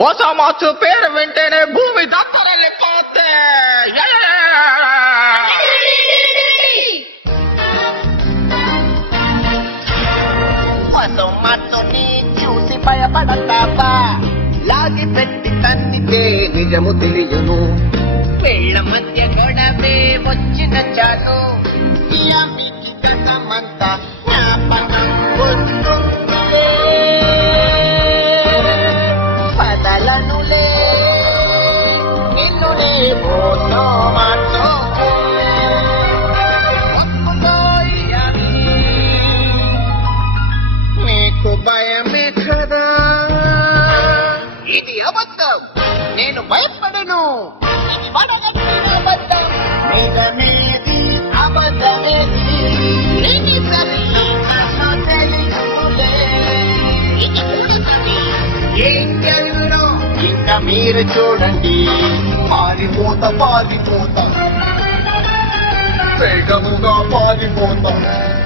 ఓసామాచు పేరు వింటేనే భూమి దత్తరల్లిపోతే మతోని చూసి భయపడతావా? లాగి పెట్టి తన్నితే నిజము తెలియను. పెళ్ళ మధ్య గొడవే వచ్చిన చాలు. మీకు గతమంతా భయమే కదా ఇది అబద్ధం. నేను భయపడను. ఇది వడగట్టిన అబద్ధం. నిజమేది అబద్ధమేది? ఇది సరి. ఇది కూడా సరి. ఏం ఇంకా మీరు చూడండి. పారిపోత పారిపోత. వేగముగా పారిపోతాం.